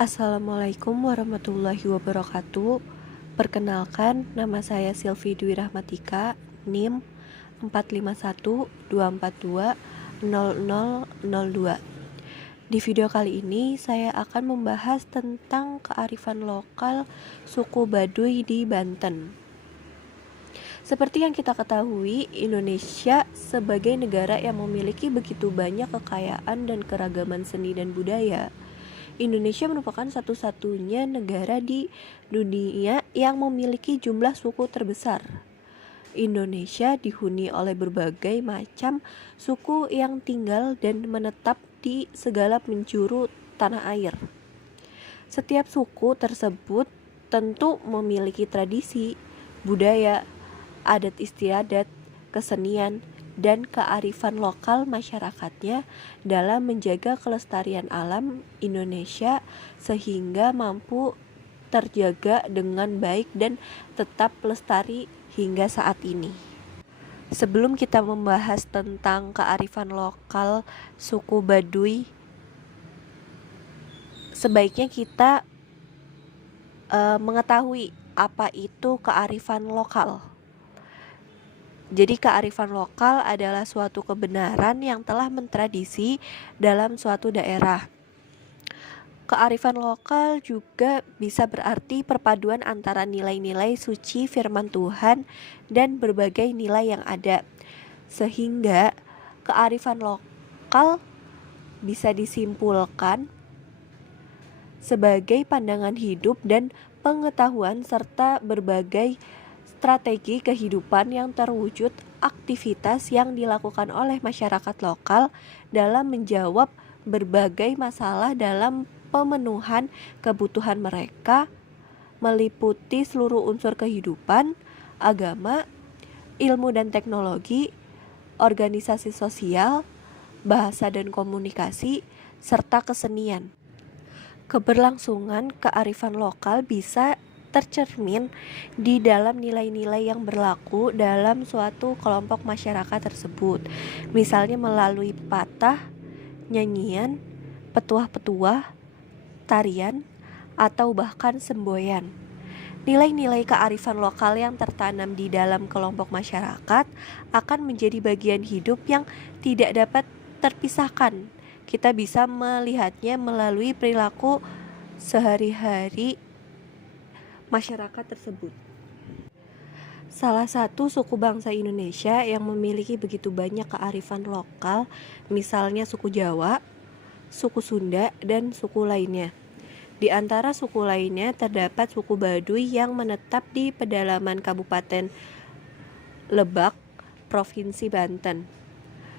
Assalamualaikum warahmatullahi wabarakatuh. Perkenalkan, nama saya Silvi Dwi Rahmatika, NIM 4512420002. Di video kali ini saya akan membahas tentang kearifan lokal suku Baduy di Banten. Seperti yang kita ketahui, Indonesia sebagai negara yang memiliki begitu banyak kekayaan dan keragaman seni dan budaya. Indonesia merupakan satu-satunya negara di dunia yang memiliki jumlah suku terbesar. Indonesia dihuni oleh berbagai macam suku yang tinggal dan menetap di segala penjuru tanah air. Setiap suku tersebut tentu memiliki tradisi, budaya, adat istiadat, kesenian, dan kearifan lokal masyarakatnya dalam menjaga kelestarian alam Indonesia sehingga mampu terjaga dengan baik dan tetap lestari hingga saat ini. Sebelum kita membahas tentang kearifan lokal suku Baduy, sebaiknya kita mengetahui apa itu kearifan lokal. Jadi kearifan lokal adalah suatu kebenaran yang telah mentradisi dalam suatu daerah. Kearifan lokal juga bisa berarti perpaduan antara nilai-nilai suci firman Tuhan dan berbagai nilai yang ada. Sehingga kearifan lokal bisa disimpulkan sebagai pandangan hidup dan pengetahuan serta berbagai strategi kehidupan yang terwujud aktivitas yang dilakukan oleh masyarakat lokal dalam menjawab berbagai masalah dalam pemenuhan kebutuhan mereka, meliputi seluruh unsur kehidupan, agama, ilmu dan teknologi, organisasi sosial, bahasa dan komunikasi, serta kesenian. Keberlangsungan kearifan lokal bisa tercermin di dalam nilai-nilai yang berlaku dalam suatu kelompok masyarakat tersebut, misalnya melalui patah, nyanyian, petuah-petuah, tarian, atau bahkan semboyan. Nilai-nilai kearifan lokal yang tertanam di dalam kelompok masyarakat akan menjadi bagian hidup yang tidak dapat terpisahkan. Kita bisa melihatnya melalui perilaku sehari-hari masyarakat tersebut. Salah satu suku bangsa Indonesia yang memiliki begitu banyak kearifan lokal, misalnya suku Jawa, suku Sunda, dan suku lainnya. Di antara suku lainnya terdapat suku Baduy yang menetap di pedalaman Kabupaten Lebak, Provinsi Banten.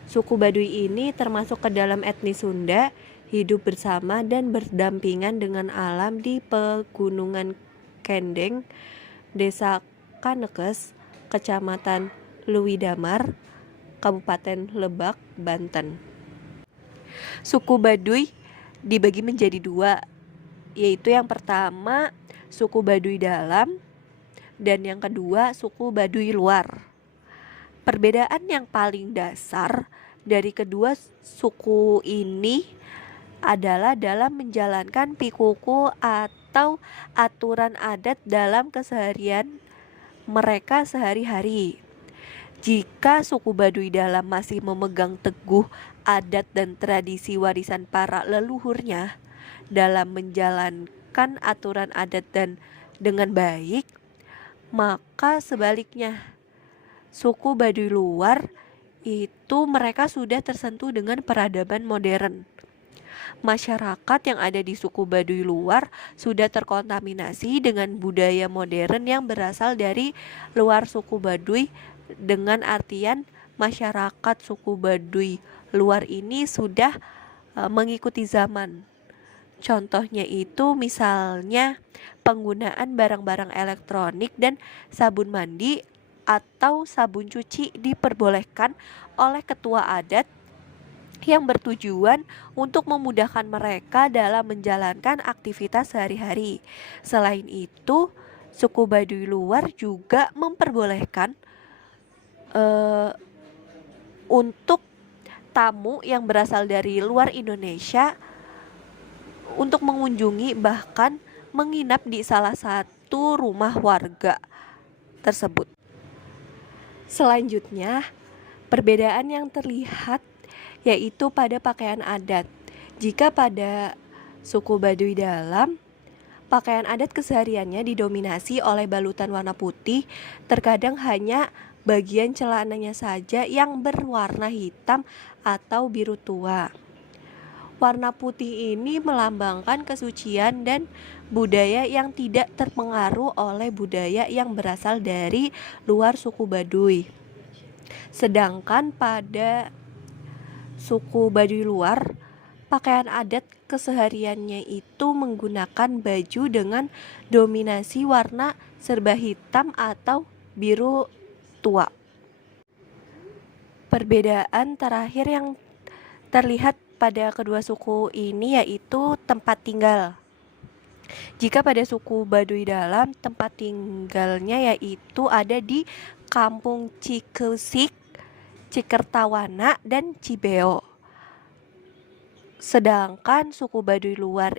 Suku Baduy ini termasuk ke dalam etnis Sunda, hidup bersama dan berdampingan dengan alam di pegunungan Kendeng, Desa Kanekes, Kecamatan Luwidamar, Kabupaten Lebak, Banten. Suku Baduy dibagi menjadi dua, yaitu yang pertama suku Baduy dalam dan yang kedua suku Baduy luar. Perbedaan yang paling dasar dari kedua suku ini adalah dalam menjalankan pikuku atau aturan adat dalam keseharian mereka sehari-hari. Jika suku Baduy dalam masih memegang teguh adat dan tradisi warisan para leluhurnya dalam menjalankan aturan adat dan dengan baik, maka sebaliknya suku Baduy luar itu mereka sudah tersentuh dengan peradaban modern. Masyarakat yang ada di suku Baduy luar sudah terkontaminasi dengan budaya modern yang berasal dari luar suku Baduy, dengan artian masyarakat suku Baduy luar ini sudah mengikuti zaman. Contohnya itu misalnya penggunaan barang-barang elektronik dan sabun mandi atau sabun cuci diperbolehkan oleh ketua adat yang bertujuan untuk memudahkan mereka dalam menjalankan aktivitas sehari-hari. Selain itu, suku Baduy luar juga memperbolehkan untuk tamu yang berasal dari luar Indonesia untuk mengunjungi bahkan menginap di salah satu rumah warga tersebut. Selanjutnya, perbedaan yang terlihat yaitu pada pakaian adat. Jika pada suku Baduy Dalam, pakaian adat kesehariannya didominasi oleh balutan warna putih, terkadang hanya bagian celananya saja yang berwarna hitam atau biru tua. Warna putih ini melambangkan kesucian dan budaya yang tidak terpengaruh oleh budaya yang berasal dari luar suku Baduy. Sedangkan pada suku Baduy luar, pakaian adat kesehariannya itu menggunakan baju dengan dominasi warna serba hitam atau biru tua. Perbedaan terakhir yang terlihat pada kedua suku ini yaitu tempat tinggal. Jika pada suku Baduy Dalam, tempat tinggalnya yaitu ada di Kampung Cikusik, Cikertawana, dan Cibeo. Sedangkan suku Baduy luar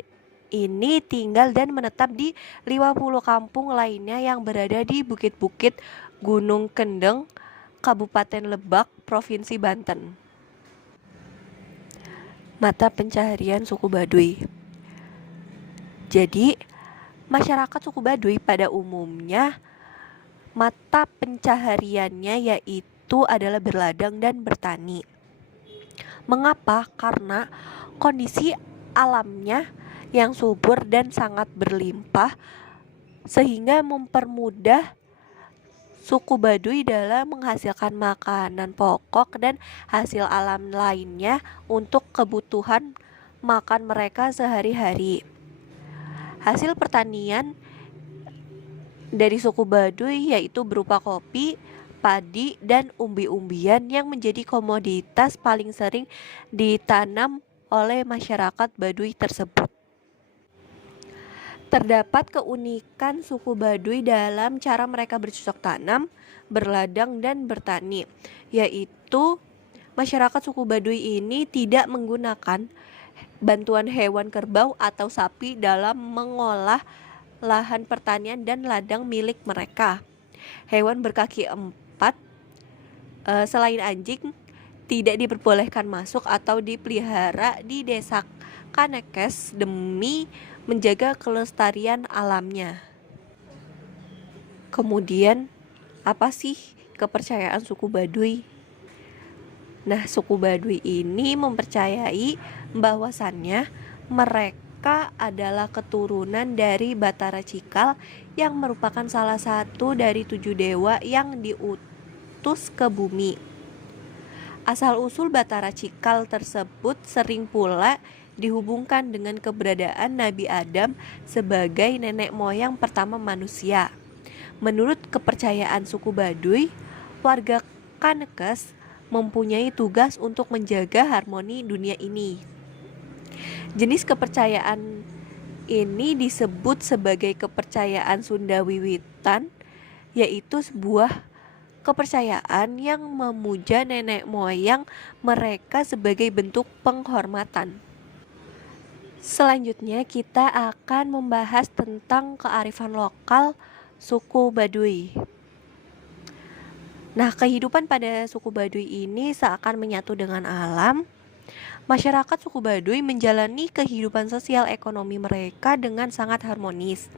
ini tinggal dan menetap di 50 kampung lainnya yang berada di bukit-bukit Gunung Kendeng, Kabupaten Lebak, Provinsi Banten. Mata pencaharian suku Baduy. Jadi, masyarakat suku Baduy pada umumnya mata pencahariannya yaitu adalah berladang dan bertani. Mengapa? Karena kondisi alamnya yang subur dan sangat berlimpah sehingga mempermudah suku Baduy dalam menghasilkan makanan pokok dan hasil alam lainnya untuk kebutuhan makan mereka sehari-hari. Hasil pertanian dari suku Baduy yaitu berupa kopi, padi, dan umbi-umbian yang menjadi komoditas paling sering ditanam oleh masyarakat Baduy tersebut. Terdapat keunikan suku Baduy dalam cara mereka bercocok tanam, berladang, dan bertani, yaitu masyarakat suku Baduy ini tidak menggunakan bantuan hewan kerbau atau sapi dalam mengolah lahan pertanian dan ladang milik mereka. Hewan berkaki 4 selain anjing tidak diperbolehkan masuk atau dipelihara di desa Kanekes demi menjaga kelestarian alamnya. Kemudian, apa sih kepercayaan suku Baduy? Nah, suku Baduy ini mempercayai bahwasannya mereka adalah keturunan dari Batara Cikal yang merupakan salah satu dari 7 dewa yang diutus ke bumi. Asal-usul Batara Cikal tersebut sering pula dihubungkan dengan keberadaan Nabi Adam sebagai nenek moyang pertama manusia. Menurut kepercayaan suku Baduy, warga Kanekes mempunyai tugas untuk menjaga harmoni dunia ini. Jenis kepercayaan ini disebut sebagai kepercayaan Sunda Wiwitan, yaitu sebuah kepercayaan yang memuja nenek moyang mereka sebagai bentuk penghormatan. Selanjutnya kita akan membahas tentang kearifan lokal suku Baduy. Nah, kehidupan pada suku Baduy ini seakan menyatu dengan alam. Masyarakat suku Baduy menjalani kehidupan sosial ekonomi mereka dengan sangat harmonis.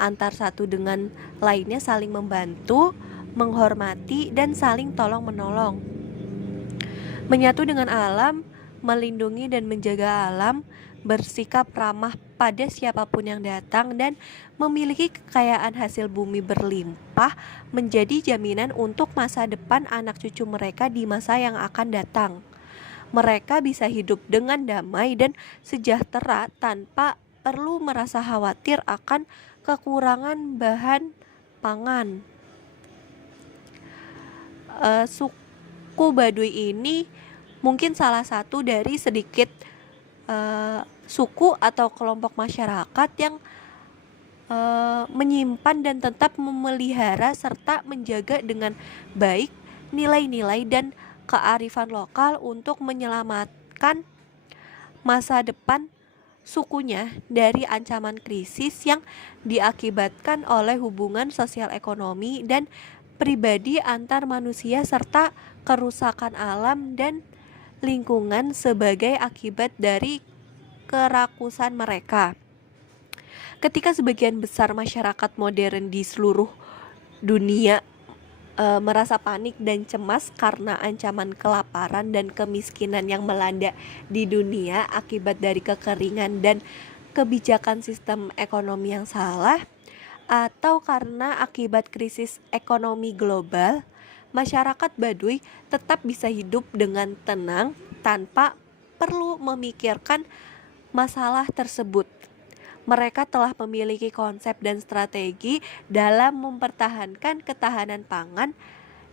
Antar satu dengan lainnya saling membantu, menghormati, dan saling tolong-menolong. Menyatu dengan alam, melindungi dan menjaga alam, bersikap ramah pada siapapun yang datang, dan memiliki kekayaan hasil bumi berlimpah menjadi jaminan untuk masa depan anak cucu mereka di masa yang akan datang. Mereka bisa hidup dengan damai dan sejahtera tanpa perlu merasa khawatir akan kekurangan bahan pangan. Suku Baduy ini mungkin salah satu dari sedikit suku atau kelompok masyarakat yang menyimpan dan tetap memelihara serta menjaga dengan baik nilai-nilai dan kearifan lokal untuk menyelamatkan masa depan sukunya dari ancaman krisis yang diakibatkan oleh hubungan sosial ekonomi dan pribadi antar manusia serta kerusakan alam dan lingkungan sebagai akibat dari kerakusan mereka. Ketika sebagian besar masyarakat modern di seluruh dunia merasa panik dan cemas karena ancaman kelaparan dan kemiskinan yang melanda di dunia akibat dari kekeringan dan kebijakan sistem ekonomi yang salah, atau karena akibat krisis ekonomi global, masyarakat Baduy tetap bisa hidup dengan tenang tanpa perlu memikirkan masalah tersebut. Mereka telah memiliki konsep dan strategi dalam mempertahankan ketahanan pangan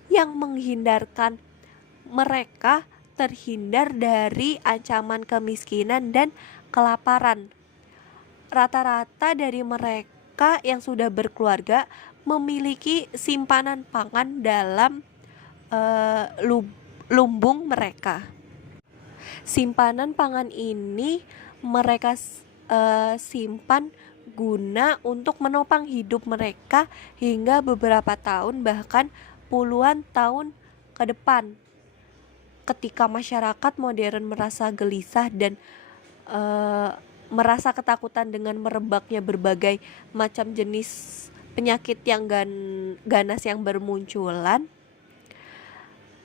yang menghindarkan mereka terhindar dari ancaman kemiskinan dan kelaparan. Rata-rata dari mereka yang sudah berkeluarga memiliki simpanan pangan dalam lumbung mereka. Simpanan pangan ini mereka simpan guna untuk menopang hidup mereka hingga beberapa tahun bahkan puluhan tahun ke depan. Ketika masyarakat modern merasa gelisah dan merasa ketakutan dengan merebaknya berbagai macam jenis penyakit yang ganas yang bermunculan,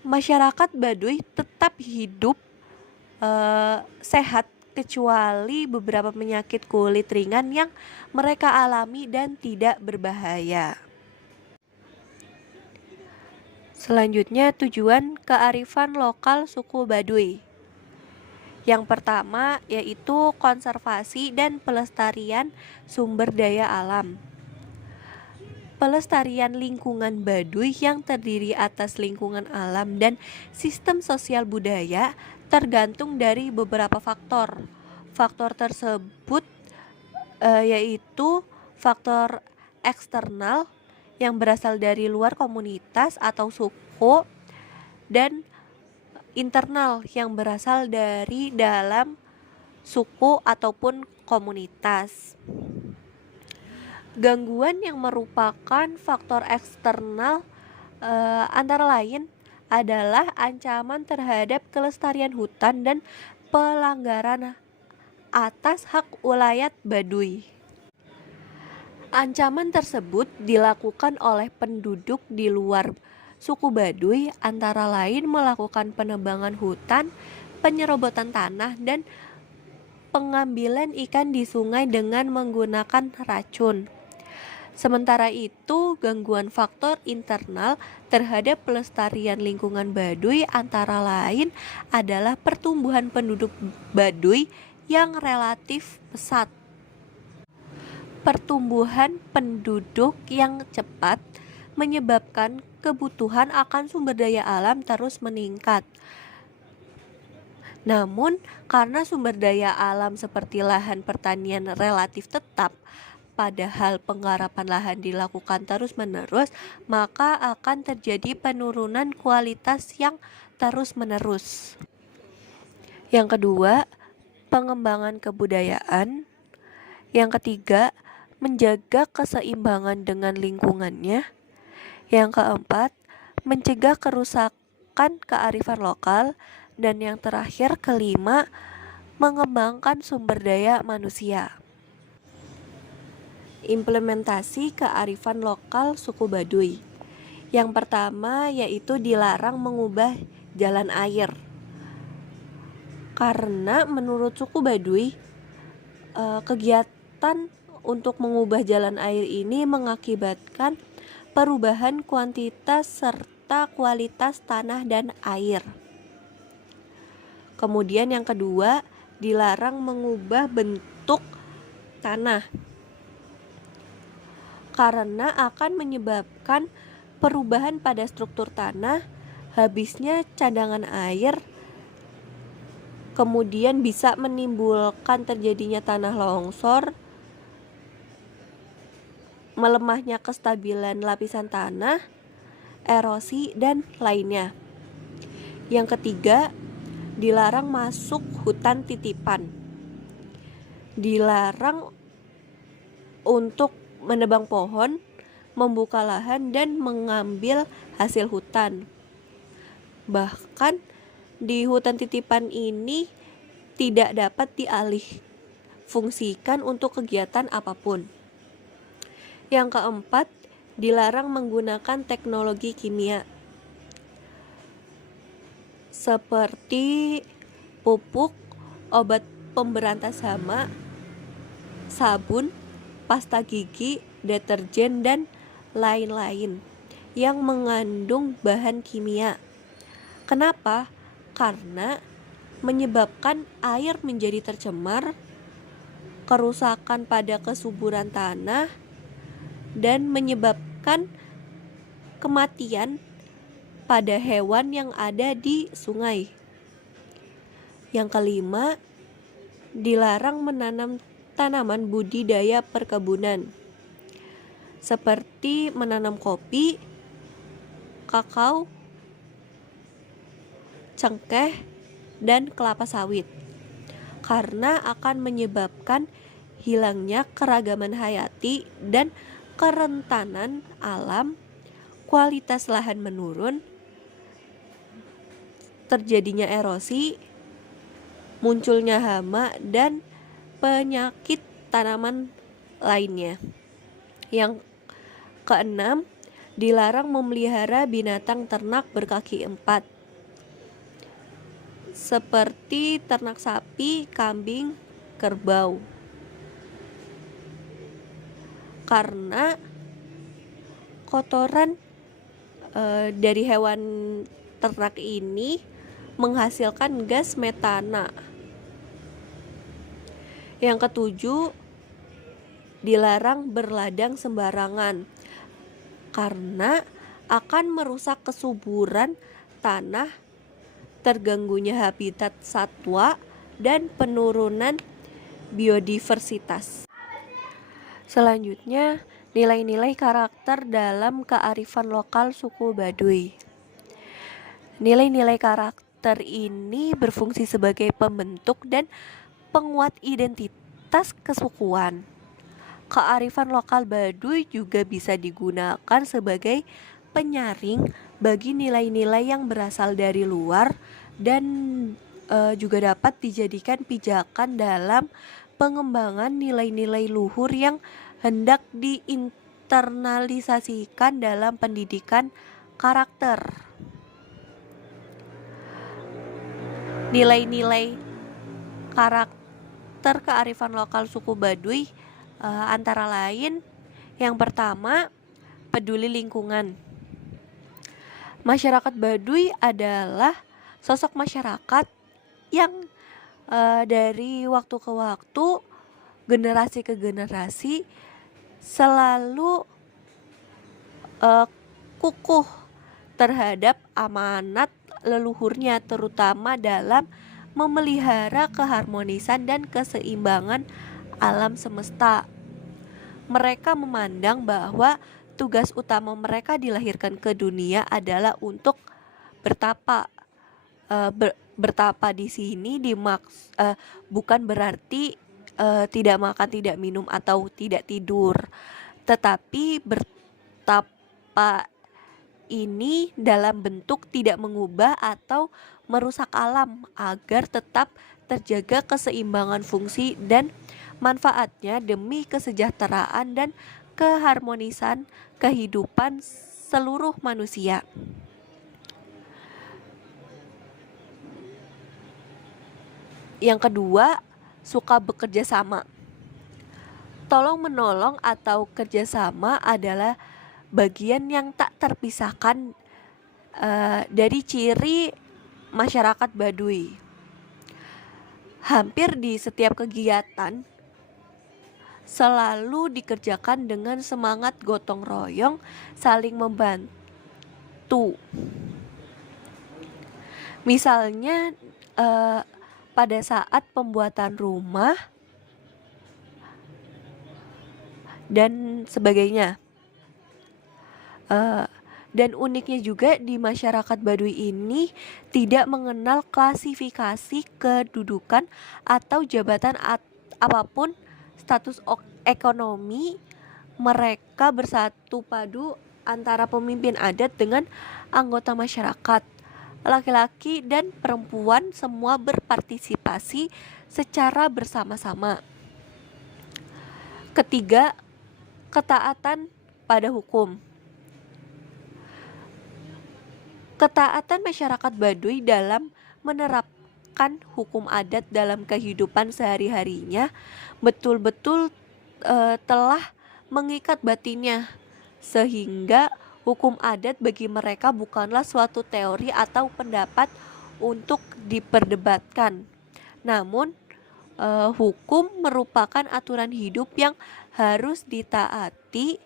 masyarakat Baduy tetap hidup sehat kecuali beberapa penyakit kulit ringan yang mereka alami dan tidak berbahaya. Selanjutnya, tujuan kearifan lokal suku Baduy. Yang pertama yaitu konservasi dan pelestarian sumber daya alam. Pelestarian lingkungan Baduy yang terdiri atas lingkungan alam dan sistem sosial budaya tergantung dari beberapa faktor. Faktor tersebut yaitu faktor eksternal yang berasal dari luar komunitas atau suku dan internal yang berasal dari dalam suku ataupun komunitas. Gangguan yang merupakan faktor eksternal antara lain adalah ancaman terhadap kelestarian hutan dan pelanggaran atas hak ulayat Baduy. Ancaman tersebut dilakukan oleh penduduk di luar suku Baduy, antara lain melakukan penebangan hutan, penyerobotan tanah, dan pengambilan ikan di sungai dengan menggunakan racun. Sementara itu, gangguan faktor internal terhadap pelestarian lingkungan Baduy antara lain adalah pertumbuhan penduduk Baduy yang relatif pesat. Pertumbuhan penduduk yang cepat menyebabkan kebutuhan akan sumber daya alam terus meningkat. Namun, karena sumber daya alam seperti lahan pertanian relatif tetap, padahal penggarapan lahan dilakukan terus-menerus, maka akan terjadi penurunan kualitas yang terus-menerus. Yang kedua, pengembangan kebudayaan. Yang ketiga, menjaga keseimbangan dengan lingkungannya. Yang keempat, mencegah kerusakan kearifan lokal. Dan yang terakhir, kelima, mengembangkan sumber daya manusia. Implementasi kearifan lokal suku Baduy. Yang pertama yaitu dilarang mengubah jalan air. Karena menurut suku Baduy, kegiatan untuk mengubah jalan air ini mengakibatkan perubahan kuantitas serta kualitas tanah dan air. Kemudian yang kedua, dilarang mengubah bentuk tanah karena akan menyebabkan perubahan pada struktur tanah, habisnya cadangan air, kemudian bisa menimbulkan terjadinya tanah longsor, melemahnya kestabilan lapisan tanah, erosi, dan lainnya. Yang ketiga, dilarang masuk hutan titipan. dilarang untuk menebang pohon, membuka lahan, dan mengambil hasil hutan. Bahkan di hutan titipan ini tidak dapat dialih fungsikan untuk kegiatan apapun. Yang keempat, dilarang menggunakan teknologi kimia seperti pupuk, obat pemberantas hama, sabun, pasta gigi, deterjen, dan lain-lain yang mengandung bahan kimia. Kenapa? Karena menyebabkan air menjadi tercemar, kerusakan pada kesuburan tanah, dan menyebabkan kematian pada hewan yang ada di sungai. Yang kelima, dilarang menanam tanaman budidaya perkebunan seperti menanam kopi, kakao, cengkeh, dan kelapa sawit karena akan menyebabkan hilangnya keragaman hayati dan kerentanan alam, kualitas lahan menurun, terjadinya erosi, munculnya hama, dan penyakit tanaman lainnya. Yang keenam, dilarang memelihara binatang ternak berkaki 4 seperti ternak sapi, kambing, kerbau, karena kotoran dari hewan ternak ini menghasilkan gas metana. Yang ketujuh, dilarang berladang sembarangan karena akan merusak kesuburan tanah, terganggunya habitat satwa, dan penurunan biodiversitas. Selanjutnya, nilai-nilai karakter dalam kearifan lokal suku Baduy. Nilai-nilai karakter ini berfungsi sebagai pembentuk dan penguat identitas kesukuan. Kearifan lokal Baduy juga bisa digunakan sebagai penyaring bagi nilai-nilai yang berasal dari luar dan juga dapat dijadikan pijakan dalam pengembangan nilai-nilai luhur yang hendak diinternalisasikan dalam pendidikan karakter. Nilai-nilai karakter kearifan lokal suku Baduy antara lain, yang pertama, peduli lingkungan. Masyarakat Baduy adalah sosok masyarakat yang dari waktu ke waktu, generasi ke generasi selalu kukuh terhadap amanat leluhurnya, terutama dalam memelihara keharmonisan dan keseimbangan alam semesta. Mereka memandang bahwa tugas utama mereka dilahirkan ke dunia adalah untuk bertapa. Bertapa di sini bukan berarti tidak makan, tidak minum, atau tidak tidur, tetapi bertapa ini dalam bentuk tidak mengubah atau merusak alam agar tetap terjaga keseimbangan fungsi dan manfaatnya demi kesejahteraan dan keharmonisan kehidupan seluruh manusia. Yang kedua, suka bekerja sama. Tolong menolong atau kerjasama adalah bagian yang tak terpisahkan dari ciri masyarakat Baduy. Hampir di setiap kegiatan selalu dikerjakan dengan semangat gotong royong, saling membantu. Misalnya pada saat pembuatan rumah dan sebagainya. Dan uniknya juga di masyarakat Baduy ini tidak mengenal klasifikasi kedudukan atau jabatan apapun status ekonomi, mereka bersatu padu antara pemimpin adat dengan anggota masyarakat. Laki-laki dan perempuan semua berpartisipasi secara bersama-sama. Ketiga, ketaatan pada hukum. Ketaatan masyarakat Baduy dalam menerapkan hukum adat dalam kehidupan sehari-harinya betul-betul telah mengikat batinnya, sehingga hukum adat bagi mereka bukanlah suatu teori atau pendapat untuk diperdebatkan. Namun, hukum merupakan aturan hidup yang harus ditaati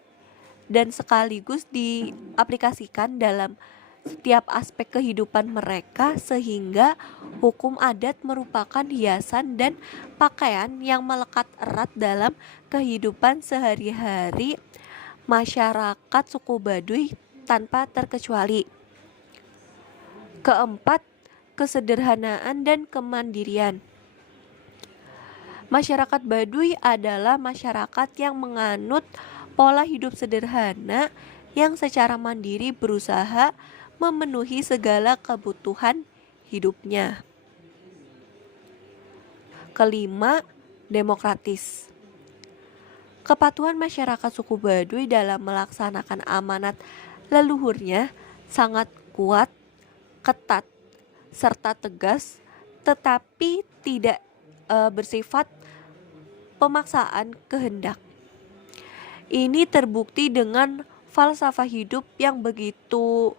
dan sekaligus diaplikasikan dalam setiap aspek kehidupan mereka, sehingga hukum adat merupakan hiasan dan pakaian yang melekat erat dalam kehidupan sehari-hari masyarakat suku Baduy tanpa terkecuali. Keempat, kesederhanaan dan kemandirian. Masyarakat Baduy adalah masyarakat yang menganut pola hidup sederhana yang secara mandiri berusaha memenuhi segala kebutuhan hidupnya. Kelima, demokratis. Kepatuhan masyarakat suku Baduy dalam melaksanakan amanat leluhurnya sangat kuat, ketat, serta tegas, tetapi tidak bersifat pemaksaan kehendak. Ini terbukti dengan falsafah hidup yang begitu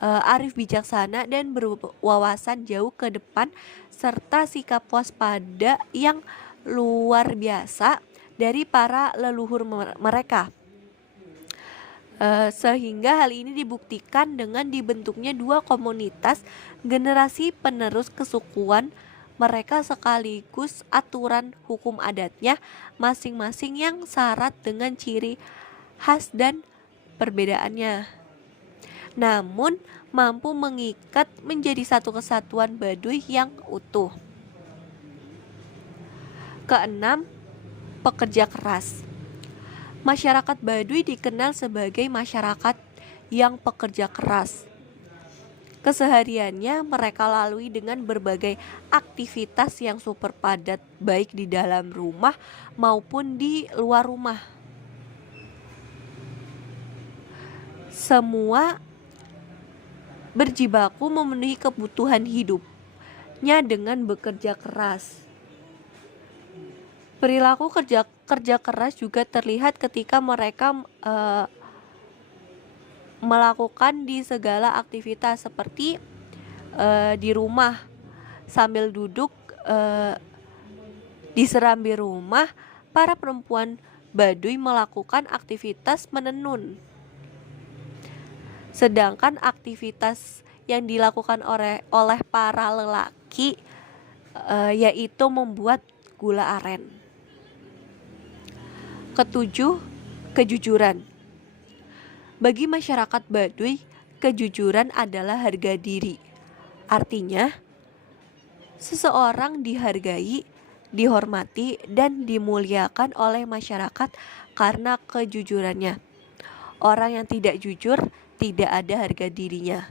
arif bijaksana dan berwawasan jauh ke depan, serta sikap waspada yang luar biasa dari para leluhur mereka. Sehingga hal ini dibuktikan dengan dibentuknya dua komunitas generasi penerus kesukuan mereka sekaligus aturan hukum adatnya masing-masing yang syarat dengan ciri khas dan perbedaannya, namun mampu mengikat menjadi satu kesatuan Baduy yang utuh. Keenam, pekerja keras. Masyarakat Baduy dikenal sebagai masyarakat yang pekerja keras. Kesehariannya mereka lalui dengan berbagai aktivitas yang super padat, baik di dalam rumah maupun di luar rumah. Semua berjibaku memenuhi kebutuhan hidupnya dengan bekerja keras. Perilaku kerja keras juga terlihat ketika mereka melakukan di segala aktivitas seperti di rumah sambil duduk di serambi rumah, para perempuan Baduy melakukan aktivitas menenun. Sedangkan aktivitas yang dilakukan oleh para lelaki yaitu membuat gula aren. Ketujuh, kejujuran. Bagi masyarakat Baduy, kejujuran adalah harga diri. Artinya, seseorang dihargai, dihormati, dan dimuliakan oleh masyarakat karena kejujurannya. Orang yang tidak jujur tidak ada harga dirinya.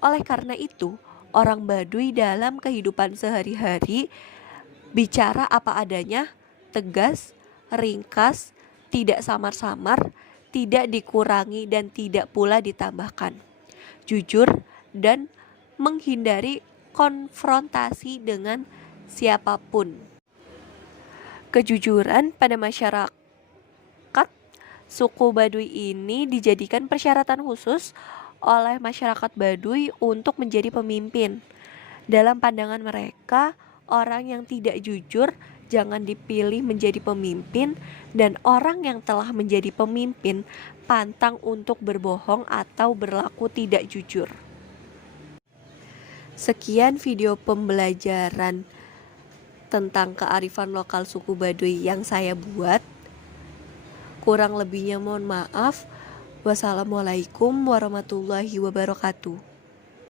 Oleh karena itu, orang Baduy dalam kehidupan sehari-hari bicara apa adanya, tegas, ringkas, tidak samar-samar, tidak dikurangi dan tidak pula ditambahkan. Jujur dan menghindari konfrontasi dengan siapapun. Kejujuran pada masyarakat suku Baduy ini dijadikan persyaratan khusus oleh masyarakat Baduy untuk menjadi pemimpin. Dalam pandangan mereka, orang yang tidak jujur jangan dipilih menjadi pemimpin, dan orang yang telah menjadi pemimpin pantang untuk berbohong atau berlaku tidak jujur. Sekian video pembelajaran tentang kearifan lokal suku Baduy yang saya buat. Kurang lebihnya mohon maaf. Wassalamualaikum warahmatullahi wabarakatuh.